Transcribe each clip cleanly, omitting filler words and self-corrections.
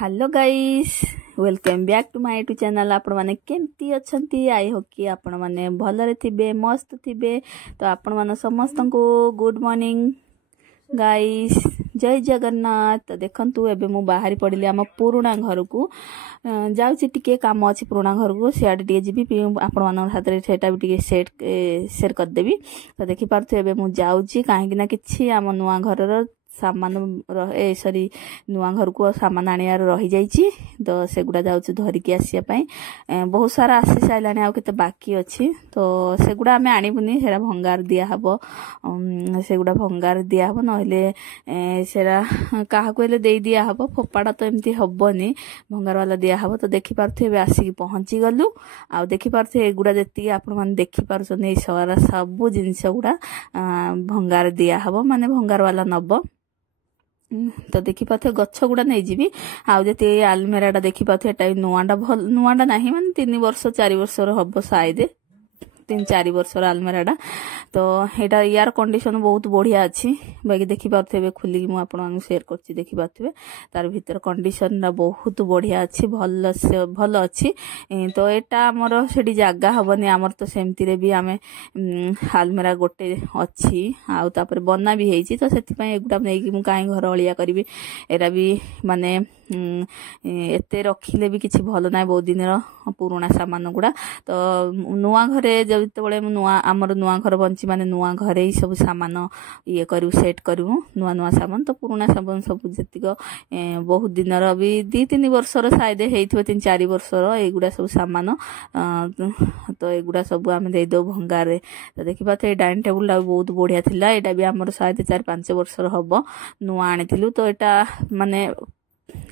Hello guys welcome back to my YouTube channel. आपण माने केमती अछंती आई हो कि आपण माने भलरे थिबे मस्त थिबे। तो आपण माने समस्त को गुड मॉर्निंग गाइस, जय जगन्नाथ। तो देखंतु एबे मु बाहरी पड़िली आम पुराणा घर को जाउची टिके काम अछि पुराणा घर को सियाड टिके जीबी आपण मान हाथ रे सेटा भी टिके शेयर कर देबी। तो देखि पारथु एबे मु जाउची काहे ना किछि आम नुआ घर सामान सरी नुआ घर को सामान आनियार रही जाइछि। तो सेगुड़ा जाउछु धरिकी आसिया पई बहुत सारा आसी साइलानी आ केते बाकी अछि। तो सेगुड़ा आमे आनिबुनी, सेरा भंगार दिया हबो, सेगुड़ा भंगार दिया हबो नहले सेरा काहा कोइले देई दिया हबो। फोपाड़ा तो एमती हबोनी, भंगार वाला दिया हबो। तो देखि पारथु एबे आसी पहुंची गलु आ देखि पारथु एगुड़ा जति आपण माने देखि पारछन सारा सब जिंस गुड़ा भंगार दिया हबो, माने भंगार वाला नबो। तो देखि पाथे गच्छ गुड़ा नहीं जीवी आउ जति आलमेरा देखि पाथे एटा नुआडा नाही माने 3 वर्ष 4 वर्ष हबो शायद 3-4 वर्ष आलमेरा। तो एटा यार कंडीशन बहुत बढ़िया अच्छी बाकी देखि पाथे खुली मु आपण शेयर करछि। देखि पाथे तार भीतर कंडीशन बहुत बढ़िया अच्छी भल अच्छी। तो एटा हमर सेठी जागा हबनी, हमर तो सेमती रे भी आमे आलमेरा गोटे अच्छी आउ तापर बना भी हेछि। तो सेति पय एगुडा नै कि मु काहे घर अलिया करबी, एरा भी माने एते रखिले भी किछि भल नाय, बहुत दिन पुराना सामान गुड़ा। तो नुआ घरे जते बळे नुआ हमर नुआ घर बंची माने नुआ घरे ही सब सामान ये करू सेट करू नुआ सामान। तो पुराना सामान सब जतिक बहुत दिन भी 2-3 वर्ष शायद हेइथो 3-4 वर्ष एगुड़ा सब सामान। तो एगुड़ा सब आमे दे दो भंगार। तो देखि पाथे डाइनिंग टेबल बहुत बढ़िया थिला, एटा भी हमर शायद 4-5 वर्ष हबो नुआ आनिथिलु। तो एटा माने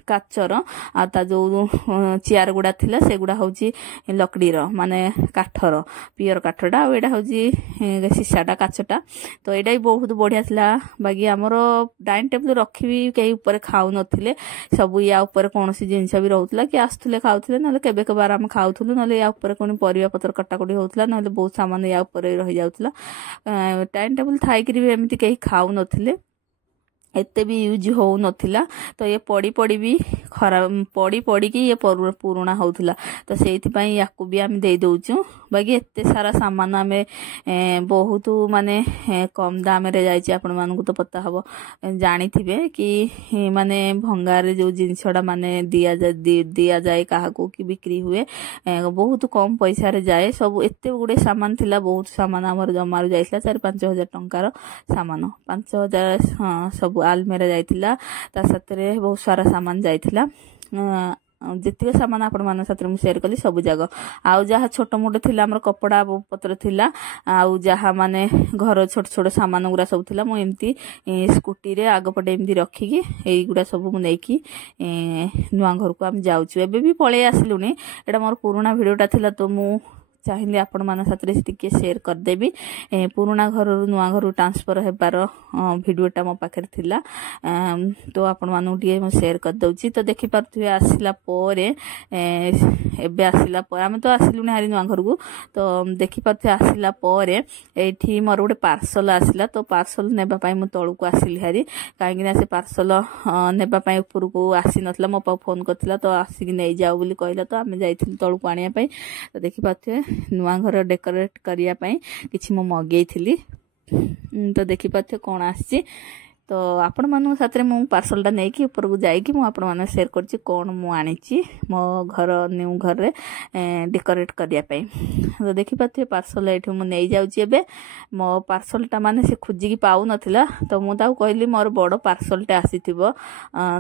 काचर आ ता जो चेयर गुड़ा थिला सेगुड़ा होची लकड़ी रो माने काठर पियर काठटा आ एटा होची सीसाटा काचटा। तो एटा भी बहुत बढ़िया थिला। बाकी हमर डाइनिंग टेबल रखिबी केही ऊपर खाउ नथिले, सब या ऊपर कोनोसी जिंस भी रहउतला कि आस्थुले खाउतले नले केबे के बार हम खाउथुलु नले या ऊपर कोनी परिवा पत्र कटाकटी होउतला नले बहुत सामान या ऊपर रहि जाउतला। डाइनिंग टेबल थाई कि भी एमिति केही खाउ नथिले, एते भी यूज हो नथिला। तो ये पड़ी भी खराब पड़ी कि ये पुराना होउथला। तो सेति पई याकु भी हम दे दोचु। बाकी एते सारा सामान आमे बहुत माने कम दाम रे जाइछि। आपण मानकु तो पता हबो जानि थिबे कि माने भंगार जो जिंसडा माने दिया जाए काहा को कि बिक्री हुए बहुत कम पैसा रे जाए। सब एते गुडे सामान थिला, बहुत सामान हमर जमारु जाइसला 4-5 हजार टंकार सामान 5 हजार सब आलमेरा जाइथिला। ता साथरे बहुत सारा सामान जाइथिला। जेतिक सामान आपण मान साथरे मु शेयर कली सब जाग आउ जहा छोट मोट थिला हमर कपड़ा पत्र थिला आउ जहा माने घर छोट छोट सामान गुरा सब थिला। मु एमती स्कूटी रे आग पटे एमती रखी कि एई गुडा सब मु नेकी नुआ घर को हम जाउछु। एबे भी पळे आसिलुनी, एटा मोर पुराना वीडियोटा थिला। तो मु चाहिए आपण मान साथरे टिके शेयर कर देबी। पुराना घर नुआ घर ट्रांसफर हेबार वीडियोटा मो पाखे थिला। तो आपण मानु टिके मो शेयर कर दउची। तो देखि पारथुए आसिला परे एबे आसिला पर आमे तो आसिलुनी हारी नुआ घर को। तो देखि पारथुए आसिला परे एठी मोर गोटे पार्सल आसिला। तो पार्सल नेबा पई मो तळु को आसिली हारी, काहेकि ना से पार्सल नेबा पई ऊपर को आसी नथला। मो पा फोन करथिला तो आसी नै जाऊ बोली कहला। तो आमे जाइथिलु तळु को आनिया पई। तो देखि पारथुए नुआ घर डेकोरेट करिया पई किछि मो मगेइथिली। तो देखि पाथे कोन आछि। तो आपण मानु साथरे मु पार्सलटा नै कि ऊपर को जाई कि मु आपण माने शेयर करछि कोन मु आनिछि मो घर न्यू घर रे डेकोरेट करिया पई। तो देखि पाथे पार्सल एठी मु नै जाउछि। एबे मो पार्सलटा माने से खुजी कि पाउ नथिला। तो मु ताऊ कहली मोर बड़ पार्सलटे आसीथिबो,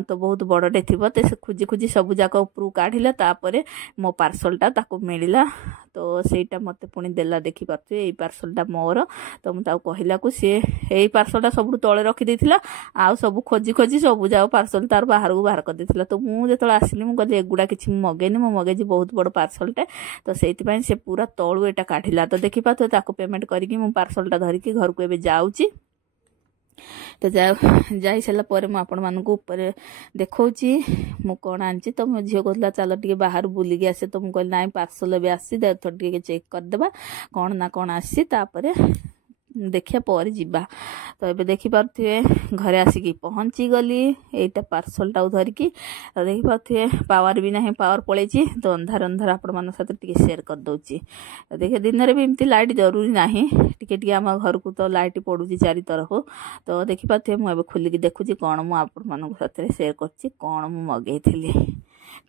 तो बहुत बड़टे थिबो। ते से खुजी खुजी सब जाका ऊपर काढिला, तापरे मो पार्सलटा ताको मिलिला। तो सेटा मते पुनी देला। देखि पाथे एई पार्सलटा मोर। तो मु ताऊ कहिला को से एई पार्सलटा सब तळे रखि देथिला आ सब खोजी खोजी सब जाओ पार्सल तार बाहर को बाहर कर देथिला। तो मु जेतला आसिली मु कहली एगुडा किछि मगेनी, मु मगेजी बहुत बड़ पार्सलटे। तो सेति पय से पूरा तळु एटा काढिला। तो देखि पाथे ताको पेमेंट करी कि मु पार्सलटा धरि कि घर को एबे जाउची। तो जाई सारा पर मु आपण मानकु ऊपर देखौची मु कोन आनची। तो मो झियो कहला चल टिके बाहर बुली के आसे। तो मु कहली नाइ पार्सल बे आसी दे थोड़ टिके चेक कर देबा कोन ना कोन आसी, तापरे देखिया पर जीवा तो ये देखिपे घरे आसिकी पहुँची गली एटा पार्सलटा धरिकी तो देखिपे पावर भी ना पावर पड़े तो अंधार अंधार आपण मान साथ शेयर कर दूची तो देखिए दिन में भी एमती लाइट जरूरी ना टी आम घर को तो लाइट पड़ू चारि तरफ तो देखिपे मुझे खोलिकी देखुची कौन मुझे शेयर कर कौन मगई थी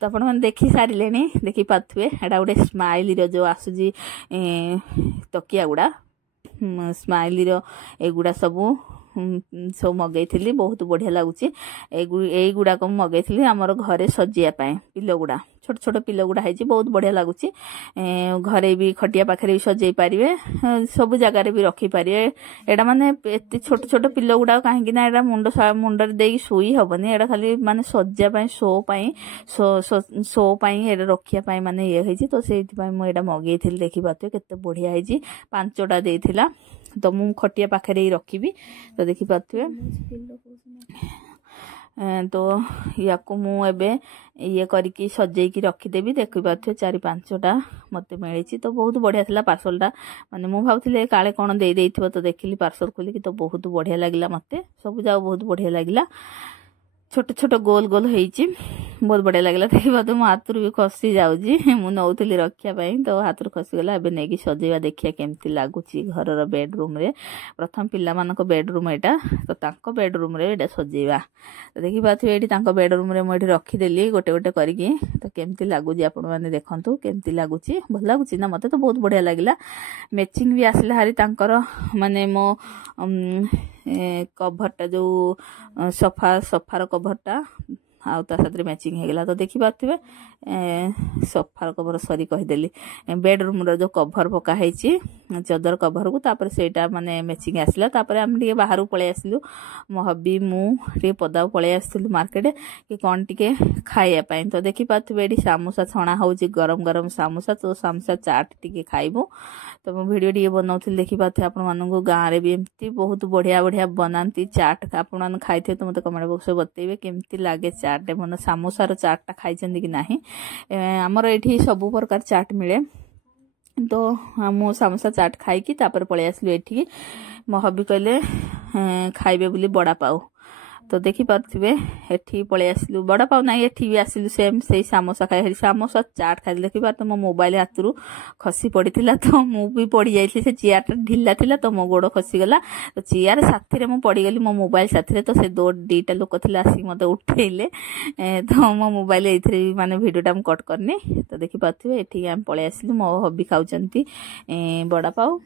तो आपण मैंने देखी सारे देखिपे एटा गोटे स्माइल जो आसूजी तकिया गुड़ा स्माइली एगुड़ा सबू सब मगई बहुत बढ़िया लगुच गुड़ाक मगई आमर घरे सजापी पिलो गुड़ा छोट छोट पिलो गुड़ा है बहुत बढ़िया लगुच घरे भी खटिया पाखे भी सजई पारे सब जगार भी रखिपारे एटा माने एत छोट छोट पिलो गुड़ा कहीं एटा मुंडर दे शोई हेनी एटा खाली माने सजापी शो एटा रखिया माने ये तो से मुझे मगई देखिपे केते बढ़िया है 5टा देइथिला तो मु खटिया पाखे ही रखी तो देखिपे तो या मुझे ये करके सजेकी रखीदेवी देखिपे 4-5टा मत मिली तो बहुत बढ़िया था पार्सलटा माने मु भावुली काले कौन दे तो देखिली पार्सल खोलिकी तो बहुत बढ़िया लगे मत सब जाओ बहुत बढ़िया लगे छोट छोट गोल गोल होईची बहुत बढ़िया लगे देखा तो मो हाथ भी खसी जाऊँगी मुझे नौली रखापी तो हाथ खसीगला एवं नहीं सजेवा देखिए केमती लगुच घर बेडरूम रे प्रथम पिला मानक बेडरूम एटा तो तांको बेडरूम रे एटा सजेवा तो देखिपे ये बेडरूम रे मुझे रखीदेली गोटे गोटे करके तो केमती लगुच आपण मैंने देखु केमती लगुच भल लगुच ना मत तो बहुत बढ़िया लगे मैचिंग भी आसला हारी तांकर माने मो कभरटा जो सफार कभरटा आउ ता साथ मैचिंग होगला तो देखिपे सफार कभर सरी कहीदेली बेडरूम रो जो कभर पकाई चदर कभर को तापर सेटा माने मैचिंग आसला तापर आम टे बाहर पलि आसलु मो हबी मुझे पदा पलि आसलु मार्केट कि कौन टे खाइबापी तो देखिपे ये सामोसा छणा हो गरम गरम सामोसा तो सामोसा चाट टे खाइबू तो मो भिडियो टे बनाऊली देखिपे आपण मानू गाँव में भी एमती बहुत बढ़िया बढ़िया बनाती चाट आपण मैंने खाई तो मत कमेंट बॉक्स में बतेबे केमती लगे चाट मन सामोसार चाटा खाई कि ना आमर ये सब प्रकार चाट मिले तो मु सामोसा चाट खाई तापर पलि आसलु एठी मो हबी कहले खाइबे बोली बड़ा पाऊ तो देखिपे एठी पलि आसलु बड़ा पाऊ ना एठी भी आसलु सेम से सामोसा खाई सामोसा चाट खाई देखिपे तो मो मोबाइल हाथ रू खसी पड़ा तो मु भी पड़ जाइए से चेयर ढिला थिला तो मो गोड़ खसीगला तो चेयर साथी मु पड़गली मो मोबाइल साथी तो से दीटा लोक थे आसिक मत उठेले तो मो मोबाइल ये माने भिडियोटा मु कट करनी तो देखिपे ये आम पलि आसलु मो हबी खाऊचंती बड़ा पाऊ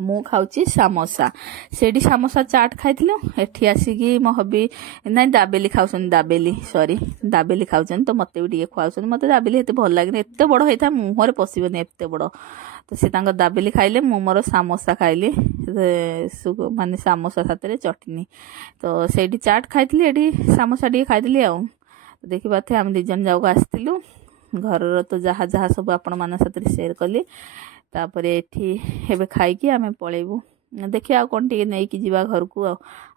मु खाऊची सामोसा सेठी सामोसा चाट खाइथिलु एठी आसिकी मो हबी ना दाबेली खाउछन दाबेली सॉरी दाबेली खाउछन तो मते भी टिके खुआउछन मते दाबेली एते भल लागने एते बड़ होइथा मुहरे पसिबने एते बड़ तो से तांको दाबेली खाइले मु मोर सामोसा खाइली माने सामोसा साथरे चटनी तो सेठी चाट खाइथिली एठी सामोसा टिके खाइदिली आ तो देखिपे हम 2 जन जाऊ आसथिलु घर तो जहाँ जहाँ सब आपण मान साथरे शेयर कली तापर एठी हेबे खाइकी आमे पळेबू देखिए कौन टे नहीं कि जीवा घर को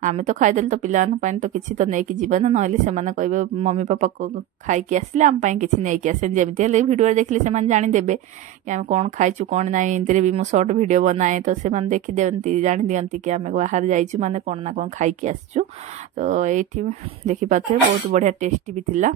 आम तो खाईदेल तो पिलान तो किसी तो नहीं कि जीवा ना नहले से कहे मम्मी पापा को खाई आसले आम किसी नहीं कि आसे जमी भिडियो देखले से जानीदेवे कि आम कौन खाइचु कौन ना इंतरे भी मो सर्ट भिडियो बनाए तो से देखी जानी दियंती कि आम बाहर जाइचु माने कौन ना कौन खाई आसचु तो ये देखिपे बहुत बढ़िया टेस्टी भी थिला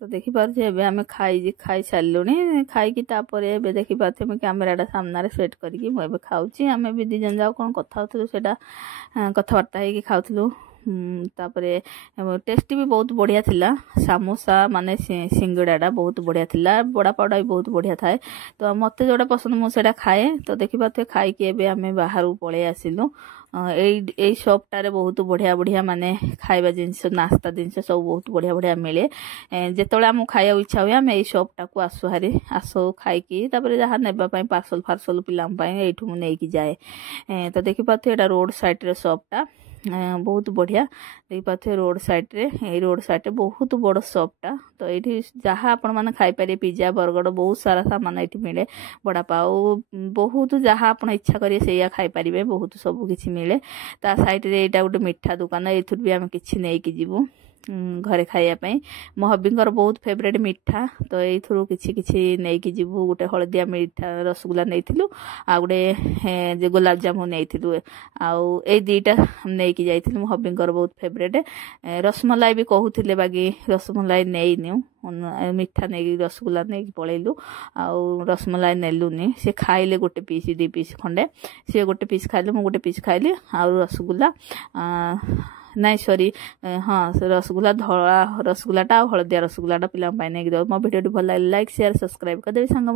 तो देखिपे आम खाई सारूँ खाई देखिपे मुझे कैमेराटा सामने सेट करके मुझे खाऊँ आम भी 2 जन जाओ कौन कथा कथबार्ता है खाऊँ तापरे टेस्टी भी बहुत बढ़िया थिला सामोसा माने सिंगड़ाटा बहुत बढ़िया थिला बड़ा पाउडा भी बहुत बढ़िया थाए तो मत जोड़ा पसंद मुझे खाए तो देखिपे खाई आम बाहर पलि आसिलु यही शॉपटारे बहुत बढ़िया बढ़िया माने खाइबा जिनस नास्ता जिनस सब बहुत बढ़िया बढ़िया मिले जिते आम खाया इच्छा हुए आम यही शॉपटा को आसु हारी आसो खाई जहाँ नेबाई पार्सल फार्सल पिलांपाई यू नहीं जाए तो देखिपे यहाँ रोड साइड रे शॉपटा बहुत बढ़िया देखिपे रोड साइड रे रोड साइड बहुत बड़ शॉपटा तो ये जहाँ आपण मैंने खाईपारे पिज्जा बर्गर बहुत सारा सामान ये मिले बड़ा पाऊ बहुत जहाँ आप इच्छा करेंगे से खाईपारे बहुत सब किसी मिले ता साइड रे यहाँ गोटे मिठा दुकान ये भी आम कि नहीं जीवु घरे खाइबा मो हबींकर बहुत फेवरेट मिठा तो एथुरु किछि किछि नेकी जीवु गोटे हलदिया मिठा रसगुल्ला नेइथिलु आ गोटे जे गुलाब जामुन नेइथिलु आउ ए दीटा नेकी जाइथिलु मो हबींकर बहुत फेवरेट रसमलाई भी कहूथिले बाकी रसमलाई नेइनिउ मिठा नेकी रसगुल्ला नेकी पळेलु आउ रसमलाई नेलुनी से खाइले गोटे पीस दी पीस खंडे से गोटे पीस खाइले मो गोटे पीस खाइली आउ रसगुल्ला नाई सॉरी हाँ रसगुल्ला धला रसगुल्लाटा हलदिया रसगुल्लाटा पिला नहीं मो वीडियो भल लाइक शेयर सब्सक्राइब करदेवी सांग।